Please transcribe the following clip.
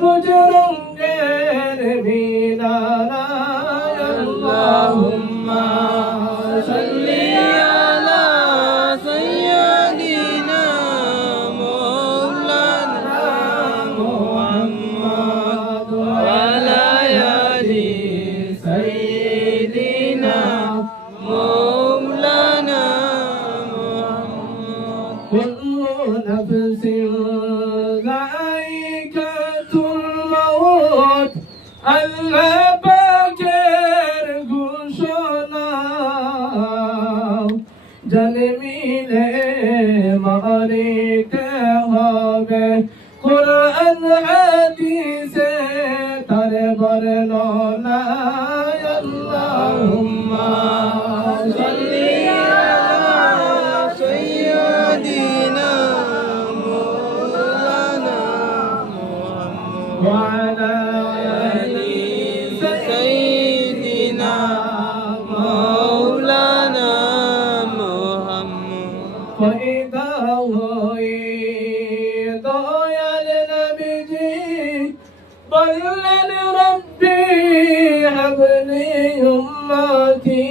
সবুজ রঙের মিনারায় আল্লাহুম্মা সাল্লি আলা সাইয়্যিদিনা মাওলানা মুহাম্মদ ওয়া আলা আলি সাইয়্যিদিনা মাওলানা মুহাম্মদ কুল্লু নাফসিন যায়িকাতুল মাউত আল্লাহ পাকের ঘোষণা জানে মিলে মারিতে হবে কুরআন হাদিসে তার বর্ণনা আল্লাহুম্মা সাল্লি আলা সাইয়্যিদিনা মাওলানা মুহাম্মদ ওয়া আলা আলি সাইয়্যিদিনা মাওলানা মুহাম্মদ ফায়দা হয়ে দয়াল নবীজি বললেন রব্বি হাবলি উম্মতি